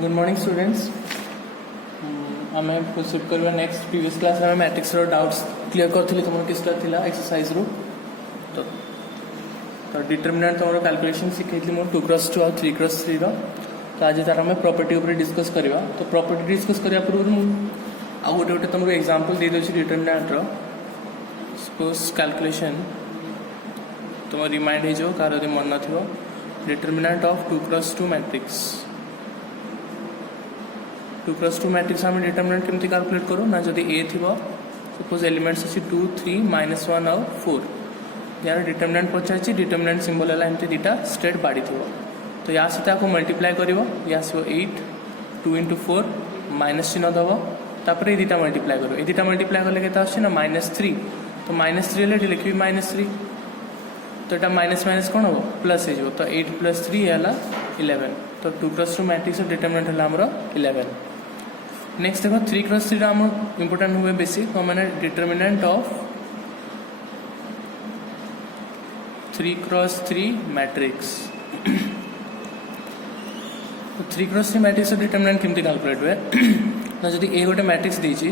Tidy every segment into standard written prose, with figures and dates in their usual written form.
Good morning students. आम proceed करवा next previous class में मैट्रिक्स डाउट्स क्लियर करी तुम किसटा थिला एक्सरसाइज रू तो डिटरमिनेंट तुम कैलकुलेशन शिखी मोर 2x2 और 3x3 तो आज तार आम प्रॉपर्टी उपर डिस्कस करवा। तो प्रॉपर्टी डिस्कस करने पूर्व आउ गोटे गोटे तुमको एग्जांपल दे दूसरी डिटरमिनेंट सपोज कैलकुलेशन तुम रिमाइंड हो कार यदि मन न determinant of 2x2 matrix 2x2 matrix आम डिटरमिनेंट केमती कैलकुलेट करूँ ना जब ए थी सपोज एलिमेंट्स अच्छी 2 3 -1 और 4 यार डिटरमिनेंट पचार डिटरमिनेंट सिंबल है एमती दुटा स्ट्रेट बाड़ी थी तो या सहित आपको मल्टीप्लाई कर या आसो 8 2 × 4 माइनस चिन्ह दब तापर ये दुटा मल्टीप्लाई कर ये दुटा मल्टीप्लाई कले के ना -3 तो -3 हेल्ले लिखी -3 तो यहाँ माइनस माइनस कौन हम प्लस हो तो 8 + 3 है 11 तो 2x2 मैट्रिक्स डिटरमिनेंट है आमर 11। नेक्स्ट देखो 3x3 आम इम्पोर्टाट हुए बेसी तो मैंने डिटरमिनेंट ऑफ 3x3 मैट्रिक्स तो 3x3 मैट्रिक्स डिटरमिनेंट केमती कैलकुलेट हुए ना जब ए गोटे मैट्रिक्स देची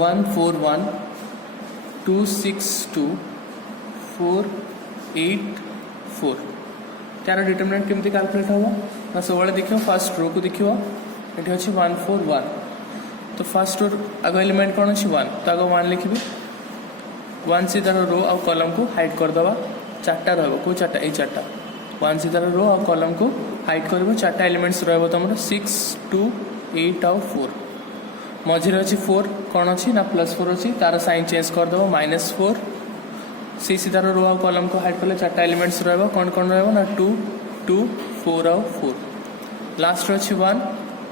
1 4 1 2 6 2 4 8 4 तार डिटरमिनेंट केमती कैलकुलेट हम ना सब देख फास्ट रो को देख ये अच्छे 1 4 1 तो फास्ट रो आग एलिमेंट कौन अच्छी 1 तो आग 1 लिखी 1 से तार रो आउ कॉलम को हाइड करदे चार्टा रहा कौ चार्टा ये चार्टा 1 से तार रो आउ कॉलम को हाइड कर चार्टा एलिमेंट्स रहा 6 2 8 आउ 4 मझे अच्छी 4 कौन अच्छी ना +4 अच्छी तार साइन चेंज करदे -4 सी सीधार रो आउ कॉलम को हाइड कले चार्टा एलिमेंट्स रहा कौन कौन रहा ना 2 2 4 आउ 4 लास्ट अच्छी 1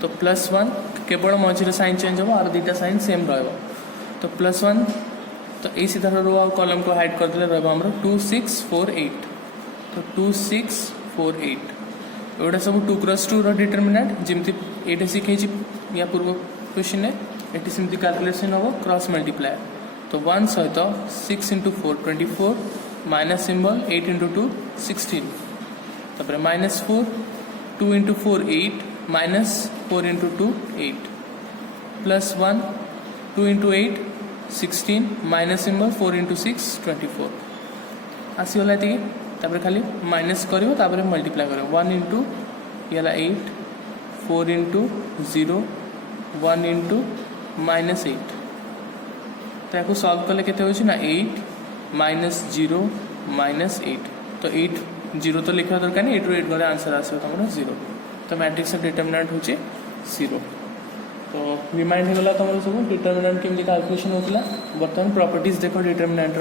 तो +1 केवल मझे साइन चेंज हम और दुटा साइन सेम रहा तो +1 तो ये सीधार रो आउ कॉलम को हाइड करदे रहा 2 6 4 8 तो 2 6 4 8 एटा सब 2x2 डिटरमिनेंट जमती ये शिखे या पूर्व क्वेश्चन ये सेमती कैलकुलेशन हम क्रॉस मल्टीप्लाई तो 1 सहित 6 × 4 24 माइनस सिंबल 8 × 2 16 तापर -4 2 × 4 8 -4 × 2 8 +1 2 × 8 16 माइनस सिंबल 4 × 6 24 आसीगला ये तापर खाली माइनस कर मल्टीप्लाई कर 1 × ये 8 4 × 0 1 × -8 तो या सॉल्व कले के ना 8 -0 -8 तो 8 0 तो लिखा दरकार नहीं 8 ରୁ 8 गले आंसर आसो तुम 0 तो मैट्रिक्स डिटरमिनेंट हूँ 0 तो रिमाइंड होगा तुम सब डिटरमिनेंट केमती कैलकुलेशन होता बर्तमान प्रॉपर्टीज देखो determinant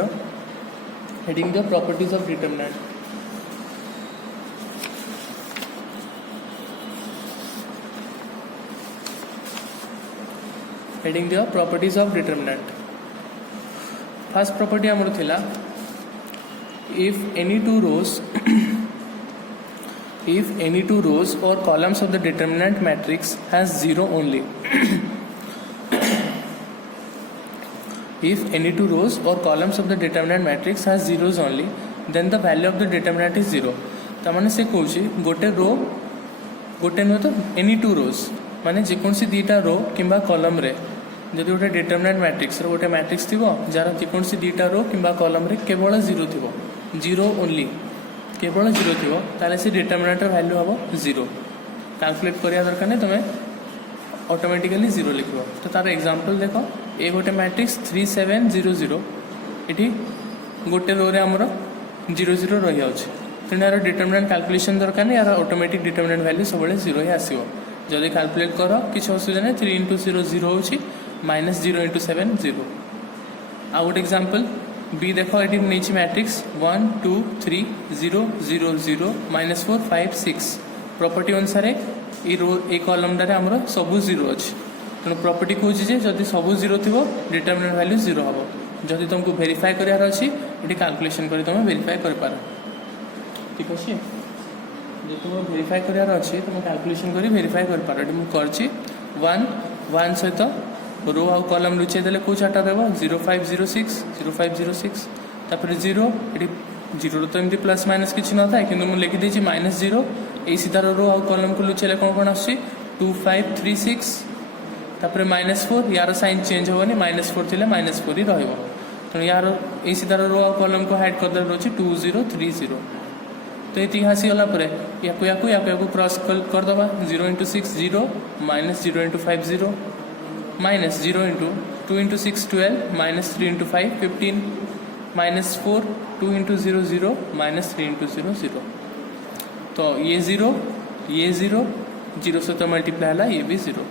heading the properties of determinant heading the properties of determinant first property आमर थिला if any two rows or columns of the determinant matrix has 0 only if any two rows or columns of the determinant matrix has zeros only then the value of the determinant is 0 तमाने से कहूँ गोटे रो गोटे नुह तो any two रोज माने जेकोसी दुटा रो किंबा column रे जब गोटे डिटरमिनेंट मैट्रिक्स गोटे मैट्रिक्स थी जार जेकोसी दुटा रो किंबा कॉलम रे केवल 0 थी 0 ओनली केवल 0 थी ताले से डिटरमिनेंट वैल्यू हम 0 कैलकुलेट करिया दरकार नहीं तुम्हें ऑटोमेटिकली 0 लिख तो तार एग्जांपल देखो ए गोटे मैट्रिक्स 3 7 0 0 ये गोटे रो रे आमर 0 0 रही जाऊँगी तेणु यार डिटरमिनेंट कैलकुलेशन दरकार नहीं यार ऑटोमेटिक डिटरमिनेंट वैल्यू सब 0 ही आसो जदि कैलकुलेट कर किसी असुविधा नहीं 3 × 0 0 हो -0 × 7 0 आउ गोटे एग्जांपल बी देखो ये नहीं मैट्रिक्स 1 2 3 0 0 0 -4 5 6 प्रॉपर्टी अनुसार ये रो ए कॉलम टारे आमर सब 0 अच्छे तेणु प्रॉपर्टी कहूँ जदि सब 0 थी डिटरमिनेंट वैल्यू 0 हम जदि तुमको वेरीफाई करार अच्छी ये कैलकुलेशन कर तुम वेरीफाई कर पार ठीक अच्छे जो तुम वेरीफाई करार अच्छी तुम कैलकुलेशन कर वेरीफाई कर पार ये मुझे 1 सहित रो आउ कॉलम लुचे देले को चार्टा रहा 0 5 0 6 0 5 0 6 तापर 0 ये 0 तो एमती प्लस माइनस किसी न था कि मुझे लिखिदी -0 ये सीधार रो आउ कॉलम को लुचेले कौन कौन आस 2 5 3 6 तापर -4 यार साइन चेंज होनी -4 थे -4 ही रहा तेणु यार ये सीधार रो आउ कॉलम को हाइड करदे रोचे 2 0 3 0 तो ये हासीगला या क्रॉस करदे 0 × 6 0 -0 × 5 0 -0 × 2 × 6 12 -3 × 5 15 -4 2 × 0 0 -3 × 0 0 तो ये 0 सहित मल्टीप्लाई है ये भी 0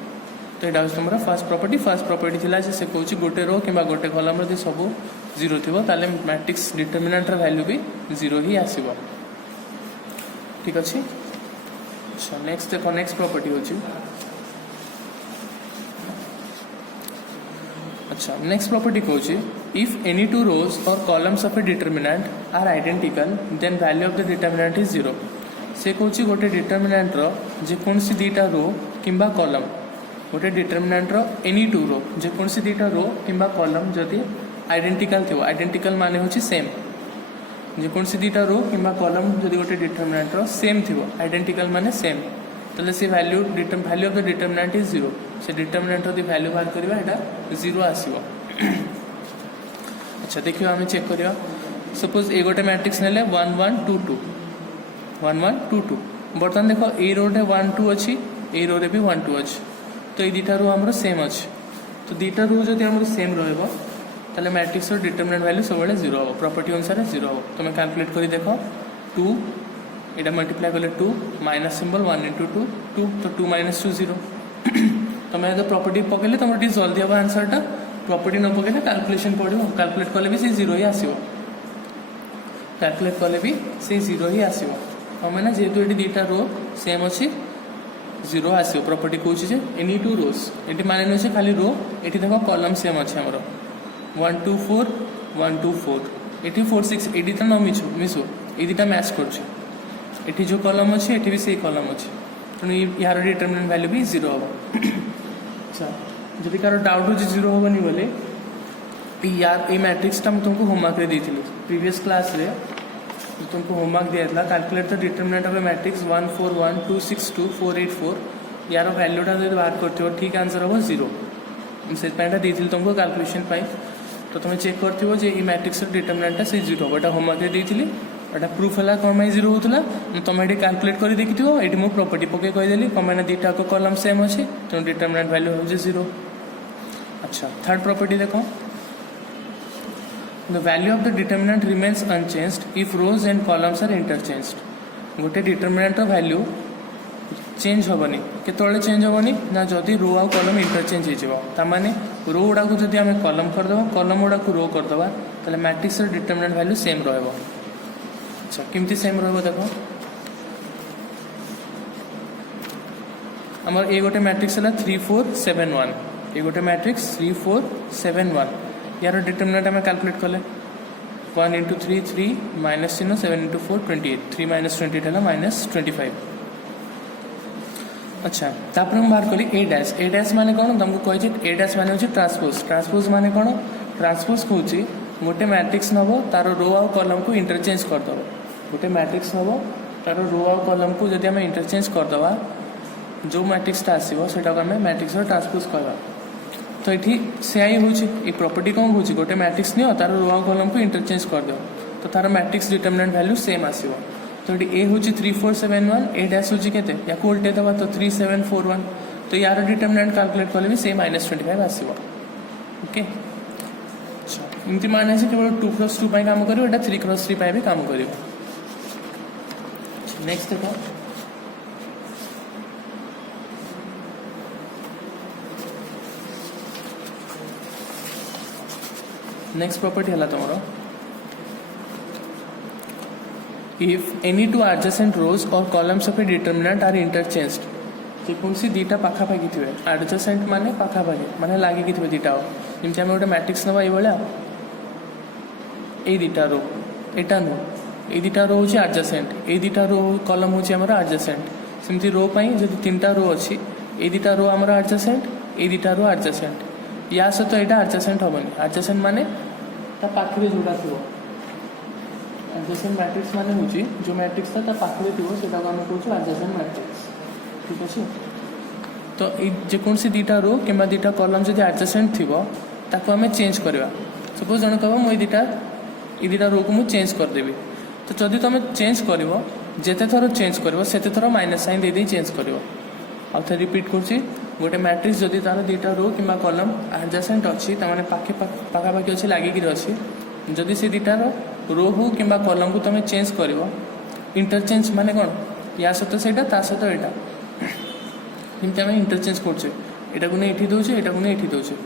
तो यहाँ हूँ तुम फर्स्ट प्रॉपर्टी थिला से कौन गोटे रो कि गोटे कॉलम रे सब 0 थी ताले मैट्रिक्स डिटरमिनेंटर वैल्यू भी 0 ही आसो ठीक अच्छे। अच्छा नेक्स्ट देखो नेक्स्ट प्रॉपर्टी होची अच्छा नेक्स्ट प्रॉपर्टी कौन इफ एनी टू रोज और columns of a determinant are identical then value of the determinant is 0 से कौन गोटे डिटरमिनेंट जेकोसी दुईटा रो किंबा कॉलम गोटे डिटरमिनेंट एनी टू रो जेकोसी दुईटा रो किंबा कॉलम जदि आइडेंटिकल थी आइडेंटिकल माने होची सेम जेकोसी दुईटा रो किंबा कॉलम जदि गोटे डिटरमिनेंट सेम थी आइडेंटिकल माने सेम ताले से value of the determinant is 0 से डिटरमिनेंट दी वैल्यू बाहर करवा एटा 0 आसीबो। अच्छा देखियो आमे चेक करिया सपोज ए गोटे मैट्रिक्स नेले 1 1 2 2 1 1 2 2 बर्तमान देखो ए रो रे 1 2 अच्छी ए रो रे भी 1 2 अच्छी तो ये दुईटा रो हमरो सेम अच्छे तो दुईटा रो जदि हमरो सेम रहबो ताले मैट्रिक्स रो डिटरमिनेंट वैल्यू सब 0 हो प्रॉपर्टी अनुसार 0 हो तुम कैलकुलेट करी देखो 2 एटा मल्टीप्लाई कले 2 माइनस सिंबल 1 × 2 2 तो 2 - 2 0 तुम जो प्रॉपर्टी पकेले तुम टी जल्दी हम आंसरटा प्रॉपर्टी न पकेले कैलकुलेशन पड़ो कैलकुलेट कले भी से 0 ही आसो कैलकुलेट कले भी से 0 ही आसो मैंने जेहेतु ये दुईटा रो सेम अच्छी 0 आसो प्रॉपर्टी कौन एनी टू रोज ये मान नहीं खाली रो ये देख कॉलम सेम अच्छे आमर 1 2 4 1 2 4 ये 4 6 ये तो न मिसो ये दुटा मैच कर जो कॉलम अच्छे ये भी से कॉलम अच्छे तेणु यार डिटरमिनेंट वैल्यू भी 0 हम। अच्छा जब कार डाउट हो 0 हेनी बोले यार ये मैट्रिक्सटा मुझे तुमको होमवर्क रे दी प्रीवियस क्लास रे तुमको होमवर्क दिया था calculate the determinant of A matrix 1 4 1 2 6 2 4 8 4 यार वैल्यूटा जो बाहर करते ठीक आंसर हम 0 से दी तुमको कैलकुलेशन पाई तो तुम चेक करथिबो जे ई मैट्रिक्स डिटरमिनेंट से 0 हम एटा होमवर्क रे दी एटा प्रूफ है कौन 0 होता तुम ये कैलकुलेट कर देखि ये मुझे प्रॉपर्टी पके कहीदेली कौन मैंने दुईटा कॉलम सेम अच्छे तेणु डिटरमिनेंट वैल्यू हो 0। अच्छा थर्ड प्रॉपर्टी देखो the value of the determinant remains unchanged if rows and columns are interchanged गोटे डिटरमिनेंट वैल्यू चेंज हेनी केतले चेंज हेनी ना जदि रो आ कॉलम इंटरचेंज हो माने रो गुड़ा को जदि आम कॉलम करदे कॉलम गुड़ा को रो करदे ताले मैट्रिक्स डिटरमिनेंट वैल्यू सेम रहिबो। अच्छा केमती सेम रहिबो देखो आमर ए गोटे मैट्रिक्स है 3 4 7 1 ये गोटे मैट्रिक्स 3 4 7 1 यार डिटरमिनेंट आम कैलकुलेट कले 1 × 3 3 माइनस चिन्ह 7 × 4 28 3 - 28 है -25। अच्छा तापर हम बाहर कली ए डैश माने कौन तुमको कही ए डैश माने होची ट्रांसपोज माने कौन ट्रांसपोज कौची गोटे मैट्रिक्स नब तार रो आ कॉलम को इंटरचेंज करदब गोटे मैट्रिक्स नब तार रो आ कॉलम को जब आम इंटरचेंज करदबा जो मैट्रिक्सटा आसो से मैट्रिक्स ट्रांसपोज कहवा तो ये से ही हूँ प्रॉपर्टी कौन हूँ गोटे मैट्रिक्स नियो तार रो आ कॉलम को इंटरचेंज करदे तो तार मैट्रिक्स डिटरमिनेंट वैल्यू सेम आसो तो ये ए हूँ 3 4 7 1 ए डैश हूँ के या उल्टे दबा तो 3 7 4 1 तो यार डिटरमिनेंट कैलकुलेट कले भी से -25 आसो ओके। अच्छा इमती माने केवल 2 × 2 काम कर 3 × 3 भी काम कर। नेक्स्ट देखो नेक्स्ट प्रॉपर्टी है तुम if any two adjacent rows और columns of a determinant are interchanged जेकोसी दुईटा पाखापाखि थे एडजेसेंट माने पाखापाखि माने लागिकी थे दुईटा जमी आम गोटे मैट्रिक्स नवा ये दुईटा रो एटा नुह ये दुईटा रो हूँ एडजेसेंट ये दुईटा रो कॉलम हूँ आम एडजेसेंट सेमती रो जो 3टा रो अच्छी ये दुईटा रो आम एडजेसेंट ये दुईटा रो एडजेसेंट या सहित यहाँ एडजेसेंट हेनी एडजेसेंट माने पाखे जोड़ा थी एडजेसेंट मैट्रिक्स माने होची जो मैट्रिक्स था पाखे थी से आम कौन एडजेसेंट मैट्रिक्स ठीक अच्छे। तो जेकोसी दुटा रो कि दुटा कॉलम जब एडजेसेंट थी ताको आम चेंज करवा। सपोज जन कह मुझे दुटा रो को मुझे चेंज करदेवी तो जदि तुम चेंज कर जिते थर चेंज कर से थर माइनस साइन दे चेंज कर आउ थे रिपीट करुच्ची गोटे मैट्रिक्स जदि तार दुटा रो कि कॉलम एडजेसेंट अच्छी मैंने पाखापाखि अच्छी लगिक अच्छी जदि से दुटार रो हो कि कॉलम को तुम चेंज कर इंटरचेंज माने कौन या सहित से सहित यहाँ जमी आम इंटरचेंज करुचे यहाँ को नहीं दौचे यहाँ को नहीं दौचे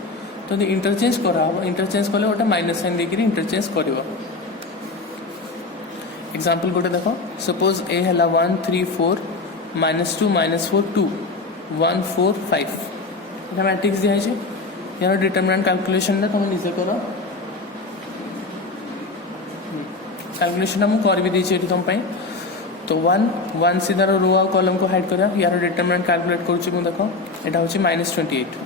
तो इंटरचेंज कराव इंटरचेंज कले गोटे माइनस साइन देकर इंटरचेंज कर एग्जाम्पल गोटे देख सपोज ए है 1 3 4 -2 -4 2 1 4 5 यहाँ मैट्रिक्स दिखाई यार डिटरमिनेंट कैलकुलेशन तुम निजे कर कैलकुलेशन मुझे कर भी देती तुम तो 1 सीधा रो आ कॉलम को हाइड करा यार डिटरमिनेंट कैलकुलेट करुच्ची देख यहाँ हूँ -28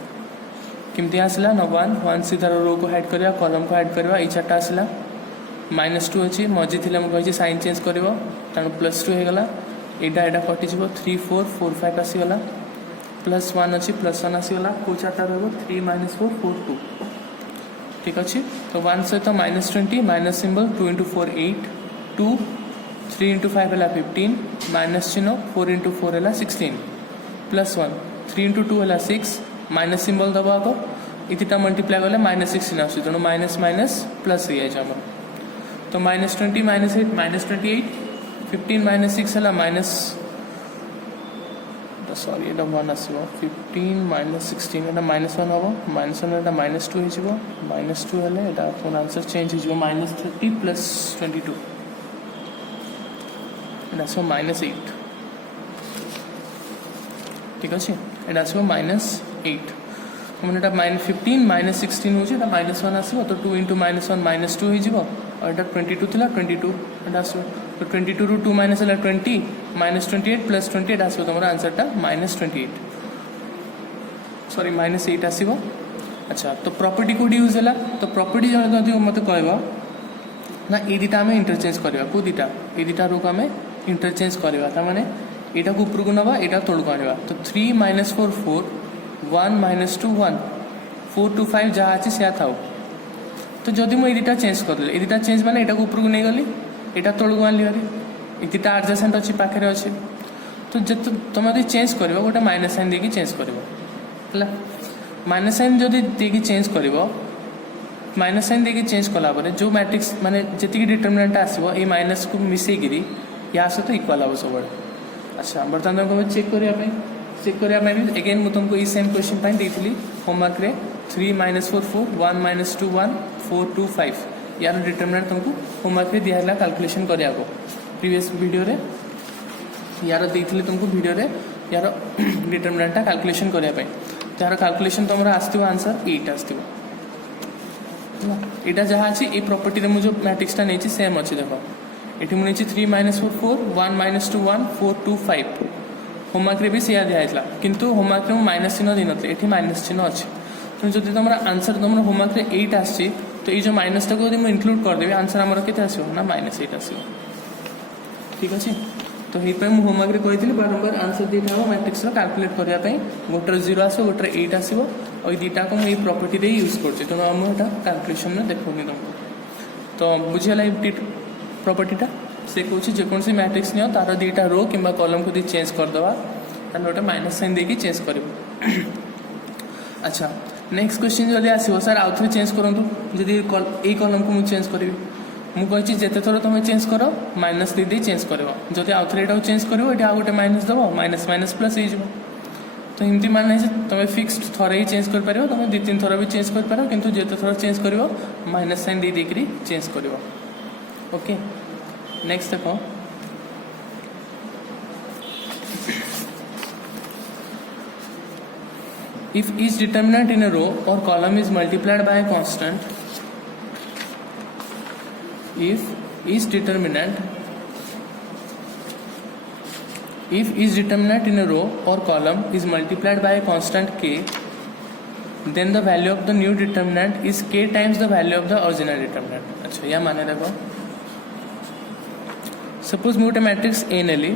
किमती आसला न 1 सीधा रो को हाइड करा कॉलम को हाइड करवा ये चार्टा आसला -2 अच्छी मझी थी मुझे साइन चेंज कर तेणु +2 होगा यहाँ कटिज 3 4 4 5 आसीगला +1 अच्छी +1 आसीगला कौ चार्टा रहा 3 -4 4 2 ठीक अच्छे। तो 1 सहित -20 माइनस सिंबल 2 × 4 8 2 3 × 5 है 15 माइनस चिन्ह 4 × 4 है 16 +1 3 × 2 है 6 माइनस सिंबल दबा आग इतना मल्टीप्लाई गले -16 आस तेणु माइनस माइनस प्लस हो जाए तो -20 -8 -28 15 -6 है माइनस सॉरी ये 1 आस 15 -16 ये -1 हम -1 है -2 हो -2 है आपन आंसर चेंज हो -30 + 22 এটা আসবে -8 ঠিক আছে এটা আসবে -8 মানে এটা -15 -16 হচ্ছে এটা -1 আসবে তো 2 × -1 -2 হয়ে যাব আর এটা 22 ଥିଲା 22 এটা আসবে তো 22 ରୁ 2 माइनस है 20 -28 + 20 এটা আসবে তোমার आंसरটা -28 सॉरी -8 আসবে। अच्छा तो प्रॉपर्टी कोड यूज है तो प्रॉपर्टी जब मत कहवा ना ये दुटा आम इंटरचेंज करवा कौ दुटा ये दुटा रो को आम इंटरचेंज करवा मैंने यहाँ को ऊपर को नवा यहाँ तौक आने तो 3 -4 4 1 -2 1 4 2 5 जहाँ अच्छे से था तो जदि मुझे दुटा चेंज करदे ये दुटा चेंज मैंने यहाँ को ऊपर को नहीं गली यहाँ तौक आनी भारी ये दुटा एडजेसेंट अच्छी पाखे अच्छे तो जब तुम यदि चेंज कर गोटे माइनस साइन देकी चेंज कर माइनस साइन जदि देकी चेंज कर माइनस साइन देकी चेंज कलापर जो मैट्रिक्स माने जी डिटरमिनेंट आसो ये माइनस को मिसेकरी या सहित इक्वाल हम सब। अच्छा बर्तमान तुमको चेक करने भी अगेन मुझे तुमको ये सेम क्वेश्चन देती होमवर्क 3 -4 4 1 -2 1 4 2 5 यार डिटरमिनेंट तुमको होमवर्क दिखाला कैलकुलेशन करा प्रीवियस वीडियो रे यार देती तुमको वीडियो रे यार डिटरमिनेंटा कैलकुलेशन करने तो यार कैलकुलेशन तुम आसो आंसर 8 आसो यहाँ जहाँ अच्छी ये प्रॉपर्टी मुझे जो मैट्रिक्सटा नहीं सेम अच्छी देख ये मुझे 3 -4 4 1 -2 1 4 2 5 होमवर्क भी से दिखाई किंतु होमवर्क में माइनस चिन्ह दी नी ये माइनस चिन्ह अच्छे तो जब तुम आंसर तुम होमवर्क 8 आसी तो ये जो माइनसटा को मुझे इनक्लूड करदेवी आंसर आमर के ना -8 आस ठीक अच्छे। तो ये होमवर्क कही बारंबार आंसर दीटा हम मैट्रिक्स कैलकुलेट करने गोटे 0 आस गोटे 8 आसो और दुटा को मुझे प्रॉपर्टी यूज कर तेणु कैलकुलेशन में देखनी तुमको तो बुझीगला प्रॉपर्टीटा से कौन जेकोसी मैट्रिक्स नि तार दुटा रो कि कॉलम को चेंज करदे गोटे माइनस साइन देकी चेंज कर। अच्छा नेक्स्ट क्वेश्चन जब आसो सर आउ थे चेंज करूँ जदि ये कॉलम को मुझे चेंज करी मुझे जिते थर तुम चेंज कर माइनस दे चेंज कर जब आउ थे यहाँ चेंज कर गोटे माइनस दब माइनस माइनस प्लस हो तो एमती मानना तुम फिक्सड थर ही चेंज कर पार तुम 2-3 थर भी चेंज कर पार किंतु जिते थर चेंज कर माइनस साइन दे देकर चेंज कर। ओके नेक्स्ट देखो if each determinant in a row or column is multiplied by a constant if each determinant in a row or column is multiplied by a constant k then the value of the new determinant is k times the value of the original determinant। अच्छा यह माने देखो suppose मैं गोटे matrix A नेली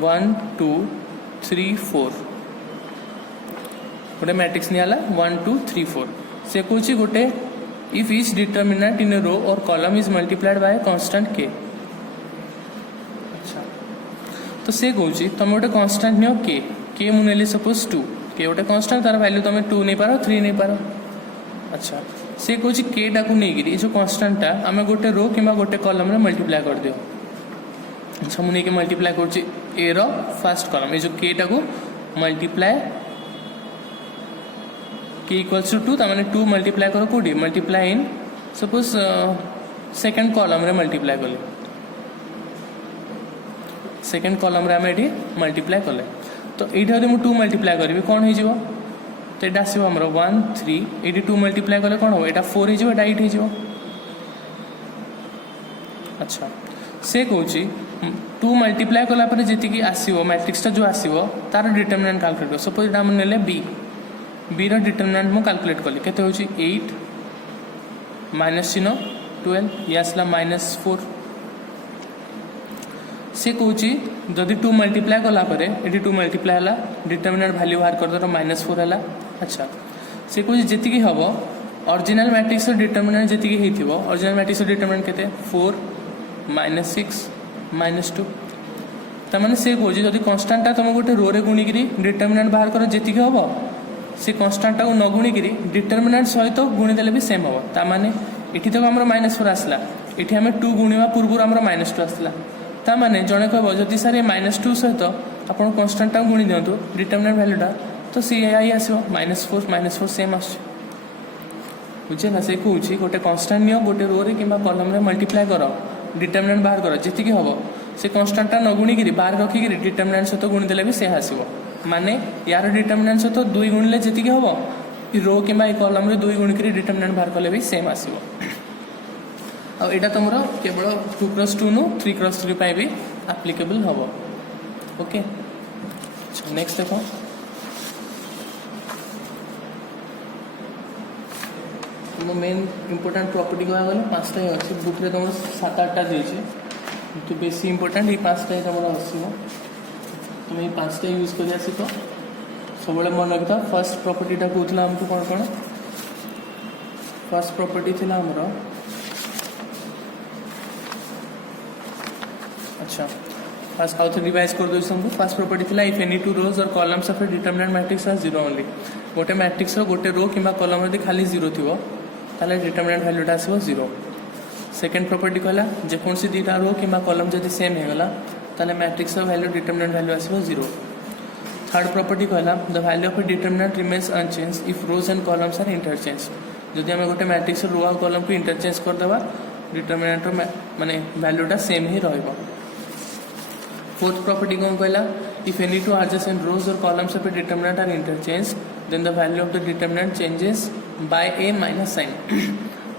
1 2 3 4 गोटे matrix नियाला 1 2 3 4 से कौन गोटे इफ ईच डिटर्मिनेंट इन ए रो और column is multiplied by constant के। अच्छा तो से कौन तुम गोटे कांस्टेंट नियो के मुझे सपोज 2 के गोटे कांस्टेंट तार वैल्यू तुम 2 नहीं पार 3 नहीं पार। अच्छा से कौन के टाक नहीं जो कांस्टेंटा आम गोटे रो कि गोटे कॉलम मल्टीप्लाई कर दियो। अच्छा मुझे मल्टीप्लाई कर ए रो फर्स्ट कॉलम ये जो के टाक मल्टीप्लाई के इक्वल्स टू 2 ताने 2 मल्टीप्लाई कर कौटी मल्टीप्लाई इन सपोज सेकेंड कॉलम रे मल्टीप्लाई कले सेकेंड कॉलम रे आमे मल्टीप्लाई कले तो ये मुझे 2 मल्टीप्लाई करी कौन हो तो ये आसो आमर 1 3 ये 2 मल्टीप्लाई कले कौन हम यहाँ 4 हो 8 हो। अच्छा से कौन 2 मल्टीप्लाई कलापर जी आसो मैट्रिक्सटा जो आसो तार डिटर्मिनेंट कैलकुलेट सपोज आम ने बी डिटर्मिनेंट मुझे कैलकुलेट कली केते होची 8 माइनस चिन्ह 12 ये आसला -4 से कौन जदि 2 मल्टीप्लाई कलापर ये 2 मल्टीप्लाई है डिटर्मिनेंट वैल्यू बाहर कर -4 है। अच्छा से कौन जी हम ओरिजिनल मैट्रिक्स डिटर्मिनेंट जी ओरिजिनल मैट्रिक्स डिटर्मिनेंट केते 4 -6 -2 तमाने से कौन जदि कांस्टेंटा तुम गोटे रो रे गुणिक डिटर्मिनेंट बाहर कर जी हम से कांस्टेंटा को न गुणिक डिटर्मिनेंट सहित गुणीदेले भी सेम हम ताने ये तो आम -4 आसला ये आम 2 गुणवा पूर्व आम -2 आसला ताने जड़े कह जदि सर ये -2 सहित आप कांस्टेंटा गुणी दिंतु डिटर्मिनेंट वैल्यूटा तो सी आई आसो -4 सेम आस बुझे से कौन गोटे कांस्टेंट नियो गोटे रो रे कि कॉलम रे मल्टीप्लाई कर डिटर्मिनेंट बाहर कर जी हम से कांस्टेंटा न गुणिक बाहर रखिक डिटर्मिनेंट सहित गुणीदेले भी से आसो माने यार डिटर्मिनेंट सहित 2 गुणिले जी हम रो कि कॉलम रे 2 गुणिक डिटर्मिनेंट बाहर कले भी सेम आसो। आईटा तुम केवल 2x2 नु 3x3 भी एप्लिकेबल हम। ओके नेक्स्ट देखो तुम मेन इंपोर्टेंट प्रॉपर्टी कह गले 5टा ही अच्छे बुक रे तुम 7-8टा देछे तो बेसी इंपोर्टेंट ये 5टा ही तुम आसो तुम ये 5टा यूज कर तो सब मन रखता। फर्स्ट प्रॉपर्टीटा कहला आमको कौन कौन फर्स्ट प्रॉपर्टी थी आमर अच्छा फर्स्ट आउ थे रिवाइज कर दूसरी तुमको फर्स्ट प्रॉपर्टी थी इफ एनी 2 रोज और columns of a determinant matrix are 0 only गोटे मैट्रिक्स गोटे रो कि कॉलम यदि खाली 0 थी ताले डिटर्मिनेंट वैल्यूटा आसो 0। सेकेंड प्रॉपर्टी कहला जेकोसी 2टा रो कि कॉलम जब सेम होगला ताले मैट्रिक्स वैल्यू डिटर्मिनेंट वैल्यू आसो 0। थर्ड प्रॉपर्टी कहला the value of a determinant remains unchanged if rows and columns are interchanged जदि आम गोटे मैट्रिक्स रो और कॉलम को इंटरचेंज करदेवा डिटर्मिनेंट माने वैल्यूटा सेम ही रहिबो। फोर्थ प्रॉपर्टी कौन कहला if any 2 adjacent rows or columns of a determinant are interchanged then the value of the determinant changes by a minus sign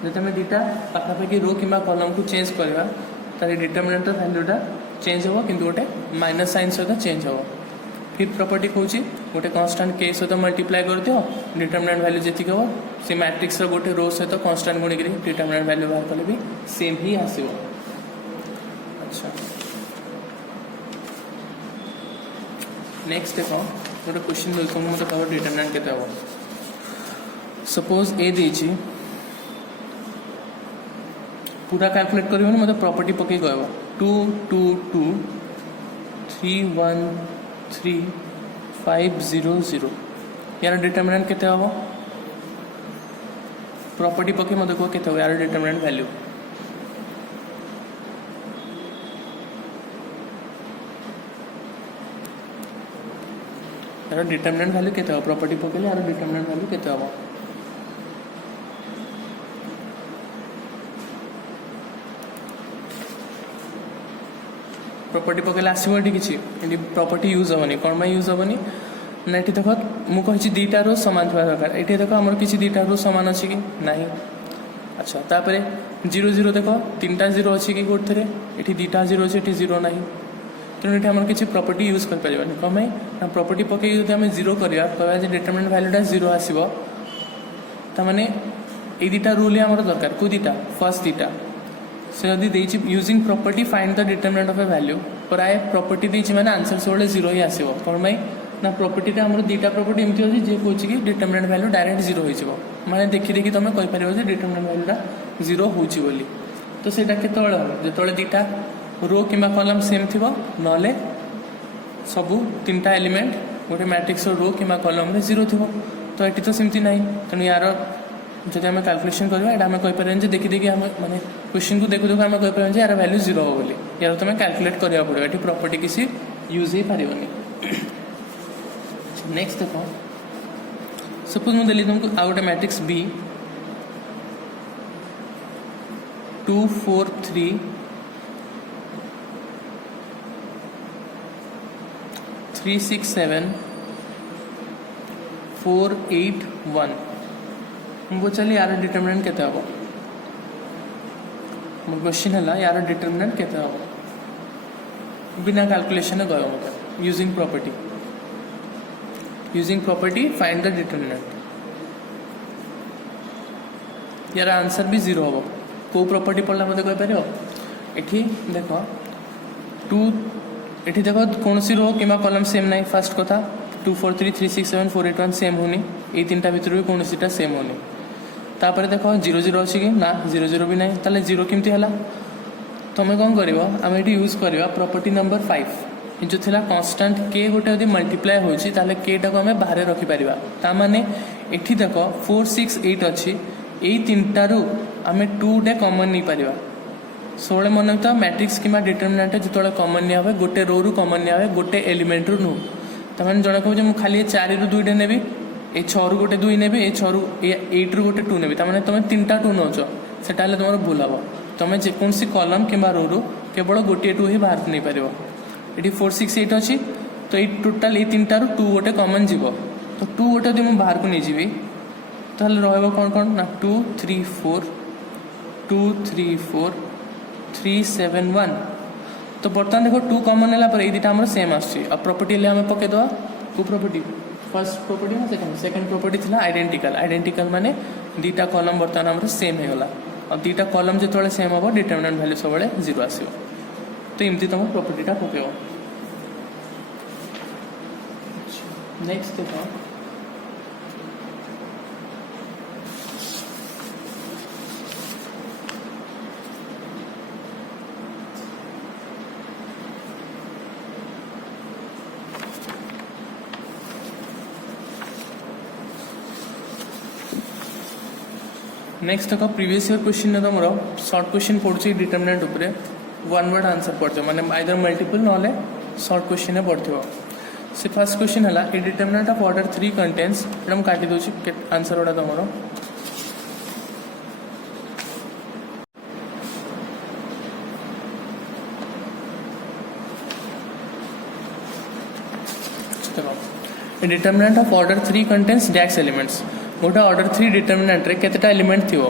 जब आम 2टा पाखापाखि रो कि कॉलम को चेंज करवा तार डिटर्मिनेंट वैल्यूटा चेंज हो कि गोटे माइनस साइन सहित चेंज हो। फिफ्थ प्रॉपर्टी कौन गोटे कांस्टेंट के सहित मल्टीप्लाई कर दियो डिटर्मिनेंट वैल्यू जी हम से मैट्रिक्स गोटे रो सहित कांस्टेंट गुणिक डिटर्मिनेंट वैल्यू बाहर कले भी सेम ही आसो। अच्छा नेक्स्ट देख गोटे क्वेश्चन देखो मतलब कह डिटर्मिनेंट केते हम सपोज ए देछि पूरा कैलकुलेट कर मतलब प्रॉपर्टी पकई कह 2 2 2 3 1 3 5 0 0 यार डिटर्मिनेंट केते हम प्रॉपर्टी पकई मतलब कह केते यार डिटर्मिनेंट वैल्यू यार डिटर्मिनेंट वैल्यू केते हम प्रॉपर्टी पकईले यार डिटर्मिनेंट वैल्यू केते हम प्रॉपर्टी पकईले आसो ये किसी प्रॉपर्टी यूज हेनी कौन यूज हेनी ना ये देख मुझे 2टा रो सामान थोड़ा दरकार ये देख आम किसी 2टा रो सामान अच्छी कि ना। अच्छा तापर 0 0 देख 3टा 0 अच्छी कि गोटे ये 2टा 0 अच्छे ये 0 ना तेणु ये आम किसी प्रॉपर्टी यूज कर पार्बानी कौन ना प्रॉपर्टी पकई जो आम 0 करवा कहवा डिटर्मिनेंट वैल्यूटा 0 आसो ताने ये 2टा रूल आम दरकार को 2टा फर्स्ट 2टा से जदि देछि using property find the determinant of a value प्राय प्रॉपर्टी देछि माने आंसर सब जीरो ही आसीबो कोन भाई ना प्रॉपर्टी रे हमर दुटा प्रॉपर्टी एमती अछि जे कहछि कि डिटरमिनेंट वैल्यू डायरेक्ट जीरो होई जिवो माने देखि देखि तमे कहि परिबो जे डिटरमिनेंट वैल्यू रा जीरो होछि बोली तो सेटा केतोळे हो जेतोळे दुटा रो किबा कॉलम सेम थिबो नले सबु तीनटा एलिमेंट गोटे मैट्रिक्स रो किबा कॉलम रे जीरो थिबो तो एटी तो सेमती नाही तनु यार जदि आम कैलकुलेशन करवा एटा आम कहीपर देखी देखी आम माने क्वेश्चन को देखु देखु आम कहीपर यार वैल्यू जीरो हो बोली यार तुम कैलकुलेट करा पड़ो ये प्रॉपर्टी किसी यूज ही पारिबनी नेक्स्ट देखो सपोज मुझे देली तुमको आउ गोटे मैट्रिक्स बी 2 4 3 3 6 7 4 8 1 हमको चलिए यार डिटरमिनेंट केते हबो मोर क्वेश्चन है यार डिटरमिनेंट केते हबो बिना कैलकुलेशन गयो मत using property find the determinant यार आंसर भी जीरो हबो को प्रॉपर्टी पड़ला मते कहि परियो एठी देखो 2 एठी देखो कौन सी रो किबा कॉलम सेम नहीं फर्स्ट कथा 2 4 3 3 6 7 4 8 1 सेम होनी ए तीनटा भितर भी कौन सीटा सेम होनी तापर देखो 0 0 अच्छी कि ना 0 0 भी नहीं ताले 0 केमती हला तुम कौन कर आम ये यूज करवा प्रॉपर्टी नंबर 5 जो थिला कांस्टेंट के गोटे यदि मल्टीप्लाई होची ताले के टाको आम बाहर रखि परिबा ता माने एठी देखो 4 6 8 अच्छी एई तीनटा रु आम 2 डे कॉमन नहीं परिबा सोळे मन तो मैट्रिक्स किमा डिटरमिनेंट जितोळे कॉमन नहीं आवे गोटे रो रु कॉमन नहीं आवे गोटे एलिमेंट रु नु त माने जणा कहू जे मु खाली 4 रु 2 डे नेबी ए 6 रु गोटे 2 नेबी ए 6 रु 8 रु गोटे 2 नेबी त माने तुम तीनटा 2 नौचो सेटा ले तुमर भूल हबो तुम जे कोनसी कॉलम किमा रो रु केवल गोटे 2 ही बाहर नहीं परिबो एटी 4 6 8 अछि तो ए टोटल ए तीनटा रु 2 गोटे कॉमन जीवो तो 2 गोटे दे मु बाहर को नहीं जीवी ताले रहबो कोन कोन ना 2 3 4 2 3 4 3 7 1 तो बर्तमान देखो 2 कॉमन है पर ये दुटा आम सेम आसुची अब प्रॉपर्टी ले आम पकेदवा को प्रॉपर्टी फर्स्ट प्रॉपर्टी ना सेकंड प्रॉपर्टी थिला आइडेंटिकल माने दुटा कॉलम बर्तमान आम सेम हो गला अब दुटा कॉलम जो सेम हम डिटरमिनेंट वैल्यू सब जीरो आसो तो एमती तुम प्रॉपर्टीटा पकेब नेक्स्ट देखो नेक्स्ट देखो प्रीवियस ईयर क्वेश्चन तुम शॉर्ट क्वेश्चन पड़े डिटरमिनेंट उपरे वन वर्ड आंसर पड़ते माने आइदर मल्टीपल ना शॉर्ट क्वेश्चन पड़ो से फर्स्ट क्वेश्चन है a determinant of order 3 contains एटा मैं काटी दूसरी आंसर गुड़ा तुम a determinant of order 3 contains dash elements गोटे ऑर्डर 3 डिटरमिनेंट रे केतेटा एलिमेंट थियो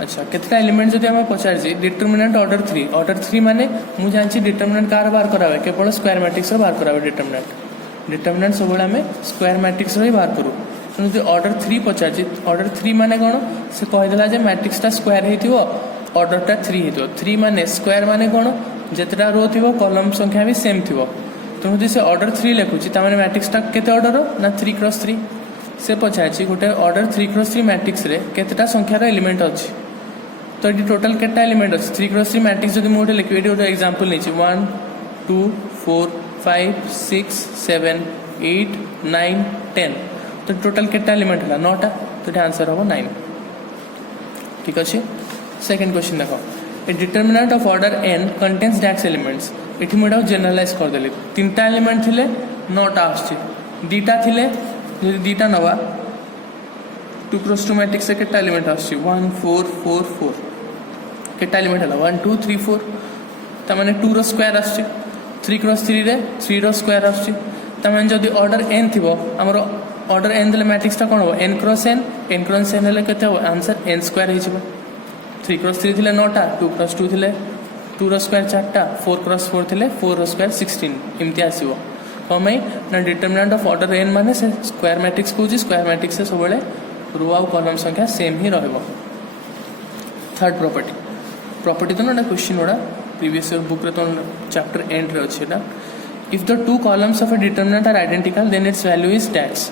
अच्छा केतेटा एलिमेंट जदि हम पचार डिटरमिनेंट ऑर्डर 3 माने मु जानछि डिटरमिनेंट कार बाहर करावे केवल स्क्वायर मैट्रिक्स रो बाहर करावे डिटरमिनेंट सब बेला में स्क्वायर मैट्रिक्स रो ही बाहर करू तो जदि ऑर्डर 3 पचार ऑर्डर 3 माने कोन से कहि देला जे मैट्रिक्स ता स्क्वायर हेतिबो ऑर्डर ता 3 हेतिबो 3 माने स्क्वायर माने कोन जेतटा रो थिबो कॉलम संख्या भी सेम थिबो तो जदि से ऑर्डर 3 लिखुची ता माने मैट्रिक्स ता केते ऑर्डर ना 3 क्रॉस 3 से पचार गोटे ऑर्डर 3 क्रॉस 3 मैट्रिक्स रे केतेटा संख्यार एलिमेंट अच्छी तो ये टोटल केटा एलिमेंट अच्छी 3 क्रॉस 3 मैट्रिक्स जब मुझे लिखे ये गोटे एग्जांपल नहीं 1 2 4 5 6 7 8 9 10 तो टोटल केटा एलिमेंट है 9टा तो ये आंसर हम 9 ठीक अच्छे सेकेंड क्वेश्चन देखो a determinant of order n contains dash elements ये मुझे जेनरलाइज करदेली 3टा एलिमेंट थे 9टा आसची 2टा थे যদি দুইটা নবা 2 क्रॉस 2 मैट्रिक्स केटा एलिमेंट आसछि 1 4 4 4 केटा एलिमेंट हला 1 2 3 4 त माने 2 रो स्क्वायर आसछि 3 क्रॉस 3 रे 3 रो स्क्वायर आसछि त माने जदी ऑर्डर n थिबो हमरो ऑर्डर n देले मैट्रिक्स ता कोन हो n क्रॉस n हेले केते हो आंसर n स्क्वायर हे छिबो 3 क्रॉस 3 थिले 9टा 2 क्रॉस 2 थिले 2 रो स्क्वायर 4टा 4 क्रॉस 4 थिले 4 रो स्क्वायर 16 एमती आसीबो कम ना डिटरमिनेंट ऑफ ऑर्डर n माने से स्क्वायर मैट्रिक्स को स्क्वायर मैट्रिक्स से सब रो आउ कॉलम संख्या सेम ही रहबो थर्ड प्रॉपर्टी प्रॉपर्टी तो ना क्वेश्चन गुड़ा प्रीवियस बुक रे तो चैप्टर एंड रे अच्छे ना if the two columns of a determinant are identical then its value is dash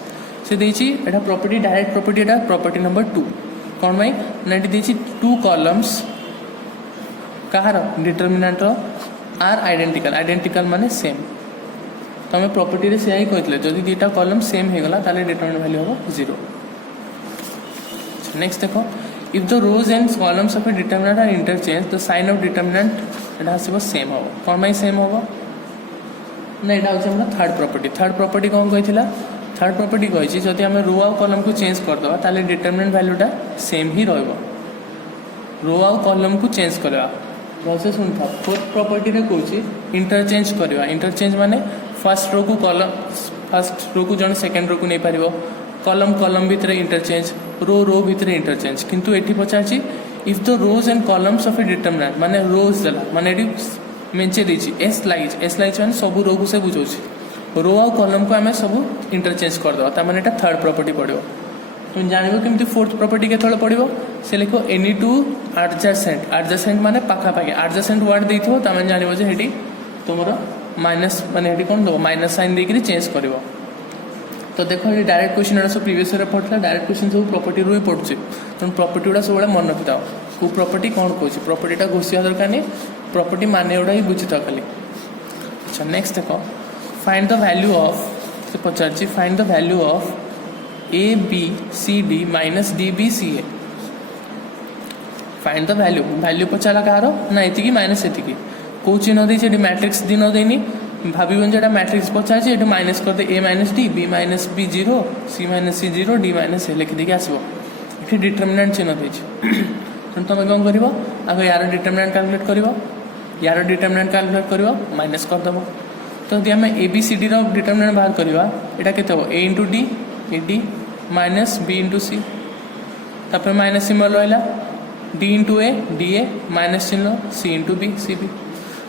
से देछि एटा प्रॉपर्टी डायरेक्ट प्रॉपर्टी एटा प्रॉपर्टी नंबर 2 कौन भाई ना एटी देछि टू कॉलम्स कहार डिटरमिनेंट आर आइडेंटिकल आइडेंटिकल माने सेम तो हमें प्रॉपर्टी रे से ही कहथिले जदि दुटा कॉलम सेम हे गला ताले डिटरमिनेंट वैल्यू हो 0. नेक्स्ट देखो if the rows and columns of a determinant are interchanged the sign of determinant एटा आसीबो सेम हो कौन भाई सेम हो ना एटा होछ हमरा थर्ड प्रॉपर्टी कौन कहिथिला थर्ड प्रॉपर्टी कहि जदि हम रो आ कॉलम को चेंज कर दवा ताले डिटरमिनेंट वैल्यूटा सेम ही रहइबो रो आ कॉलम को चेंज करवा वैसे सुनता फोर्थ प्रॉपर्टी रे कहछि इंटरचेंज करवा इंटरचेंज माने फर्स्ट रो को कॉलम फर्स्ट रो को जन सेकंड रो को नहीं पारिबो कॉलम भितर इंटरचेंज रो भितर इंटरचेंज किंतु एठी पचाछि if the rows and columns of a determinant माने रोज देला माने एठी मेंचे देछि एस लाइज माने सब रो को से बुझौछि रो आ कॉलम को हमें सब इंटरचेंज कर दवा ता माने एटा थर्ड प्रॉपर्टी पड़िबो तुम जानबो केमती फोर्थ प्रॉपर्टी केतळे पड़िबो से लिखो एनी टू एडजेसेंट माने पाखा पाखी एडजेसेंट वर्ड देइथो ता माने जानबो जे हेटी तमरो माइनस माने हेटी कोन दो माइनस साइन देकरी चेंज करबो तो देखो ये डायरेक्ट क्वेश्चन एटा सब प्रीवियस रे पढ़थला डायरेक्ट क्वेश्चन सब प्रॉपर्टी रो ही पड़छि तो प्रॉपर्टी उडा सब मन रखिताओ को प्रॉपर्टी कोन कहछि प्रॉपर्टीटा घोषिया दरकार नै प्रॉपर्टी माने उडा ही बुझिता खाली. अच्छा नेक्स्ट देखो फाइंड द वैल्यू ऑफ से पचारछि find the value of A B C D minus D B C A find the value पचारा कहार ना एतिकी माइनस एतिकी कौ चिन्ह देछि एटी मैट्रिक्स दी न देनी भाबिबन जेटा मैट्रिक्स पचारछि एटी माइनस कर दे A minus D B minus B 0 C minus C 0 D minus A लिखि देके आसबो एटी डिटरमिनेंट चिन्ह देछि तो तुम कौन कर आगे यार डिटरमिनेंट कैलकुलेट कर माइनस कर दबो तो यदि आम A B C D determinant बाहर करवा एटा केते हो A into D A D minus B into C तापर माइनस सिंबल रहा D into A D A minus चिन्ह C into B C B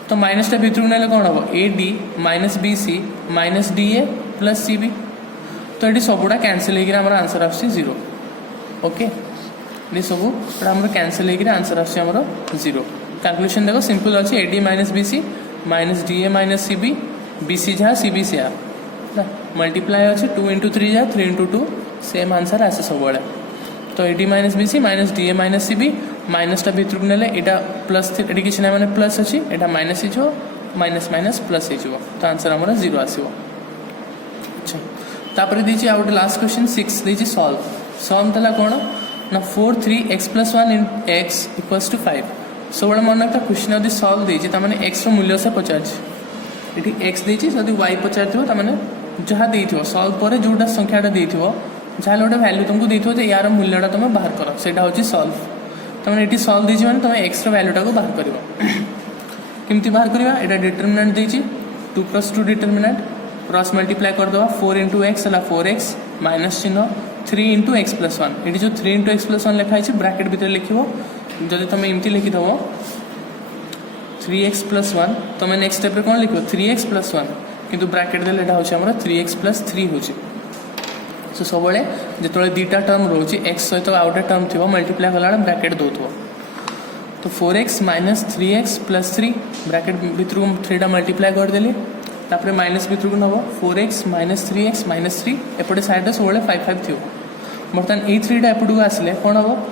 तो माइनसटा भितर ना कौन हम A D minus B C minus D A plus C B तो ये सबुटा कैनसल होकर आंसर आसुची 0. ओके ये सब कैनसल होकर आंसर आसुची 0. कैलकुलेशन देखो सिंपल अच्छे A D minus B C minus D A minus C B B C जहाँ सी बी सी ना मल्टीप्लाई अच्छे 2 इंटू 3 जहाँ 3 इंटू 2 सेम आंसर आसे सब तो A D minus B C minus D A minus C B माइनसटा भितर को नेले एटा प्लस एटी किसी ना माने प्लस अच्छी एटा माइनस हो माइनस माइनस प्लस हो तो आंसर हमारा 0 आसो. अच्छा तापर दीजिए आउट लास्ट क्वेश्चन 6 दीजिए सॉल्व देला कौन ना 4 3 x + 1 * x = 5 सब मन रखता क्वेश्चन यदि सॉल्व देछि त माने x रो मूल्य से पचारछि एठी x देछि यदि y पचारथिबो त माने जहाँ देइथिबो सॉल्व पर जोटा संख्याटा देइथिबो जहाँ गोटे वैल्यू तुमको देइथिबो जे यार मूल्यटा तुम बाहर कर सेटा होछि सॉल्व तो मैंने ये सॉल्व दीजिए मैंने तुम्हें एक्स वैल्यूटा को बाहर कर केमती बाहर करवा यहाँ डिटरमिनेंट देछि 2 + 2 डिटरमिनेंट क्रॉस मल्टीप्लाई कर दवा 4 इंटू एक्स है 4x माइनस चिन्ह 3 इंटू x + 1 ये जो 3 इंटू x + 1 लिखाई ब्राकेट भितर लिखो जब तुम एमती लिखिदेव 3x + 1 तुम नेक्स्ट स्टेप कौन लिख 3x + 1 किंतु ब्राकेट देले हूँ 3x + 3 हो सो सब जो दुटा टर्म रोचे एक्स सहित आउ गए टर्म थी मल्टीप्लाई कला ब्राकेट दो तो 4x माइनस 3x + 3 ब्राकेट भितर को 3टा मल्टीप्लाई करदेली तापर माइनस भितर को नब 4x minus 3x minus 3 एपटे side सब 5 5 थी बर्तमान ये 3टा एपट को आसले कौन हम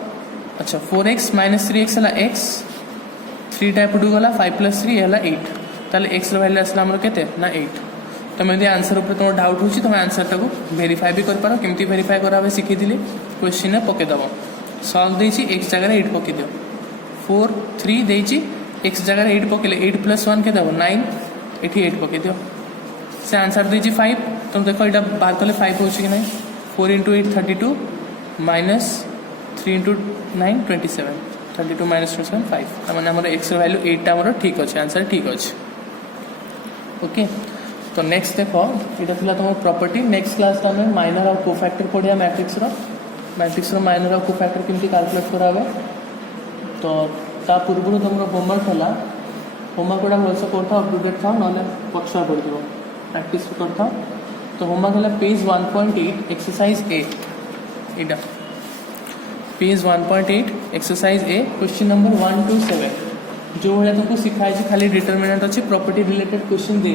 अच्छा 4x माइनस 3x है x 3टा एपट गला 5 + 3 है 8 ताले x वैल्यू आसला के ना 8 तुम यदि आंसर ऊपर तुम डाउट हो तुम आंसर टाक भेरीफाई भी कर पार केमती भेरीफाई करा शिखी क्वेश्चन पकईदेव सॉल्व देछि x जगह 8 पकई दियो 4 3 देछि x जगह 8 पकईले 8 + 1 के देव 9 ये 8 पकई दियो से आंसर देछि 5 तुम देखो यहाँ बाहर कले 5 हो कि नहीं 4 इंटू 8 32 माइनस 3 इंटू 9 27 32 माइनस 27 5 मैंने आम एक्स वैल्यू 8टा ठीक अच्छे आंसर ठीक अच्छे. ओके तो नेक्स्ट देखो ये थी तुम प्रॉपर्टी नेक्स्ट क्लास तो हमें माइनर और कोफैक्टर पढ़िया मैट्रिक्स माइनर और कोफैक्टर केमती कैलकुलेट करावे तो ता पूर्व तुम होमवर्क है होमवर्क गुड़ा भलसे करता अपडेट था ना पछुआ पड़ जाओ प्रैक्टिस करता तो होमवर्क है पेज 1.8 एक्सरसाइज ए इटा page 1.8 exercise A question number 1 to 7 जो भाया तुमको सिखाई खाली डिटरमिनेंट अच्छी property related question they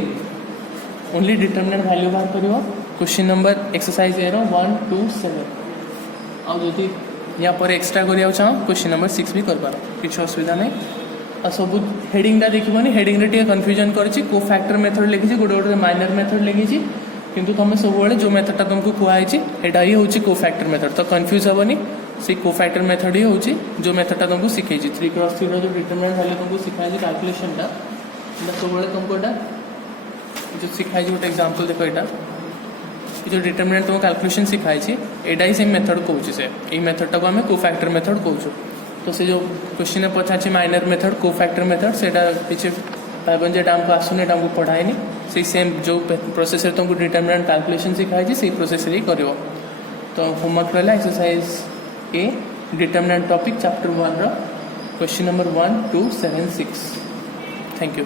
only determinant value बाहर कर क्वेश्चन नंबर एक्सरसाइज ए 1 2 7 आदि या पर एक्सट्रा करा चाह क्वेश्चन नंबर 6 भी कर पार किसी असुविधा नहीं आ सब हेडिंगटा देखनी हेडिंग टे कन्फ्यूजन कर को फैक्टर मेथड लिखी गोटे गोटे माइनर मेथड लिखी किंतु तुम सब जो मेथडटा तुमको कहुई एटा ही हूँ को फैक्टर मेथड तो कन्फ्यूज हेनी से को फैक्टर मेथड ही हूँ जो मेथडटा तुमको शिखाई 3x3 जो डिटरमिनेंट वैल्यू तुमको शिखाई कैलकुलेशनटा सब तुमको एटा जो शिखाई गोटे एग्जांपल देखो यहाँ जो डिटरमिनेंट तुमको कैलकुलेशन शिखाई एटा ही सेम मेथड कहूँ से ये मेथडटा को आम को फैक्टर मेथड कहूँ तो से जो क्वेश्चन में पचार माइनर मेथड को फैक्टर मेथड से किसी पाइबन जेटा हमको आसुनी हमको पढ़ाएनि से सेम जो प्रोसेस तुमको डिटरमिनेंट कैलकुलेशन शिखाई से प्रोसेस ही कर तो होमवर्क रहा exercise A determinant topic chapter 1 question number 1 2 7 6 thank you.